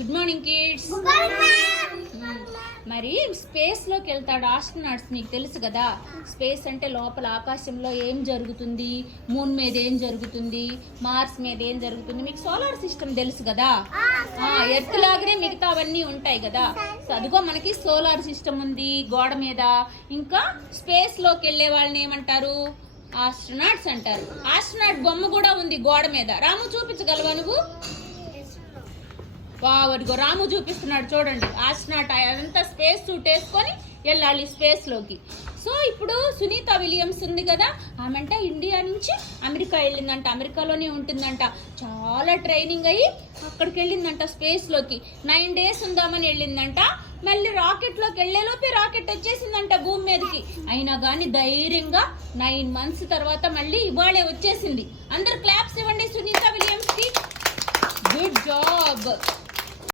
Good morning kids. మరి space లోకి వెళ్తాడు ఆస్ట్రోనాట్స్, మీకు తెలుసు కదా. స్పేస్ అంటే లోపల ఆకాశంలో ఏం జరుగుతుంది, మూన్ మీద ఏం జరుగుతుంది, మార్స్ మీద ఏం జరుగుతుంది. మీకు సోలార్ సిస్టమ్ తెలుసు కదా. ఎర్త్ లాగానే మిగతా అవన్నీ ఉంటాయి కదా. సో అదిగో మనకి సోలార్ సిస్టమ్ ఉంది గోడ మీద. ఇంకా స్పేస్ లోకి వెళ్ళే వాళ్ళని ఏమంటారు? ఆస్ట్రోనాట్స్ అంటారు. ఆస్ట్రోనాట్ బొమ్మ కూడా ఉంది గోడ మీద. రాము చూపించగలవా నువ్వు? వాడిగో రాము చూపిస్తున్నాడు చూడండి. ఆస్ట్రోనాట్ అదంతా స్పేస్ సూట్ వేసుకొని వెళ్ళాలి స్పేస్ లోకి. సో ఇప్పుడు సునీత విలియమ్స్ ఉంది కదా, ఆమెంట ఇండియా నుంచి అమెరికా వెళ్ళిందంట. అమెరికాలోనే ఉంటుందంట. చాలా ట్రైనింగ్ అయ్యి అక్కడికి వెళ్ళిందంట స్పేస్ లోకి. 9 days ఉందామని వెళ్ళిందంట. మళ్ళీ రాకెట్ లోకి వెళ్లేలోపే రాకెట్ వచ్చేసిందంట భూమి మీదకి. అయినా కానీ ధైర్యంగా 9 months తర్వాత మళ్ళీ ఇవాళే వచ్చేసింది. అందరు క్లాప్స్ ఇవ్వండి సునీత విలియమ్స్ కి. Good job.